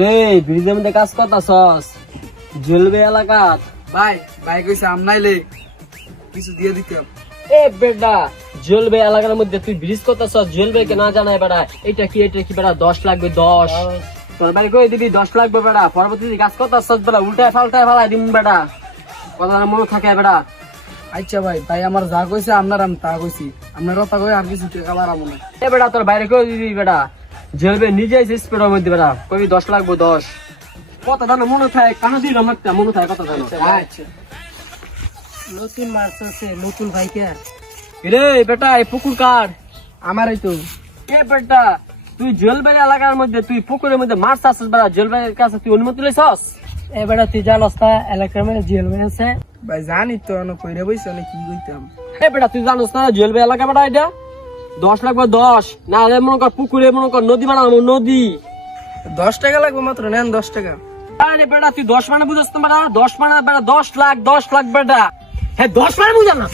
রে ব্রিজের মধ্যে কাজ করতাছস জ্বলবে এলাকাত ভাই ভাই কইছে আমনাইলে কিছু দিয়ে দিতাম। এ বেটা জ্বলবে এলাকার মধ্যে তুই ব্রিজ করতাছস জ্বলবে কে না জানাই বেটা এটা কি বেটা 10 লাগবে 10 তোর বাড়ি কই দিবি 10 লাগবে বেটা পরবর্তীতে কাজ করতাছস বেটা উল্টায় পাল্টায় ফেলাই দিম বেটা কথা মনে থাকে বেটা। আচ্ছা ভাই ভাই আমার যা কইছে আপনার আমি তা কইছি আপনার কথা কই আর কিছু টাকা বাড়াবো না। এ বেটা তোর বাইরে কই দিবি বেটা জ্বলবে নিজে স্পিডের মধ্যে বেটা কবি 10 লাগবে 10 কত জানো মনে থাকে কানো দিল আমারটা মনে থাকে কত জানো। আচ্ছা নতুন মাছ আছে নতুন ভাইকে রে বেটা এই পুকুর কার আমারই তো। এ বেটা তুই জলবাড়ি এলাকার মধ্যে তুই পুকুরের মধ্যে মাছ চাষস বেটা জলবাড়ির কাছে তুই অনুমতি লইছস? এ বেটা তুই জানস না এলাকার মধ্যে জেল হয়েছে ভাই জানি তো অনেক কইরে বইছে অনেক কি কইতাম। এ বেটা তুই জানোস না জলবাড়ি এলাকা বেটা এটা 10 লাগবে 10 না হলে মনে কর পুকুরে মনে কর নদী বানাবো নদী 10 টাকা লাগবে মাত্র নেন 10 টাকা। আরে বেটা তুই 10 মানে বুঝছ না বেটা 10 মানে বেটা 10 লাখ বেটা হ্যাঁ 10 মানে বুঝা না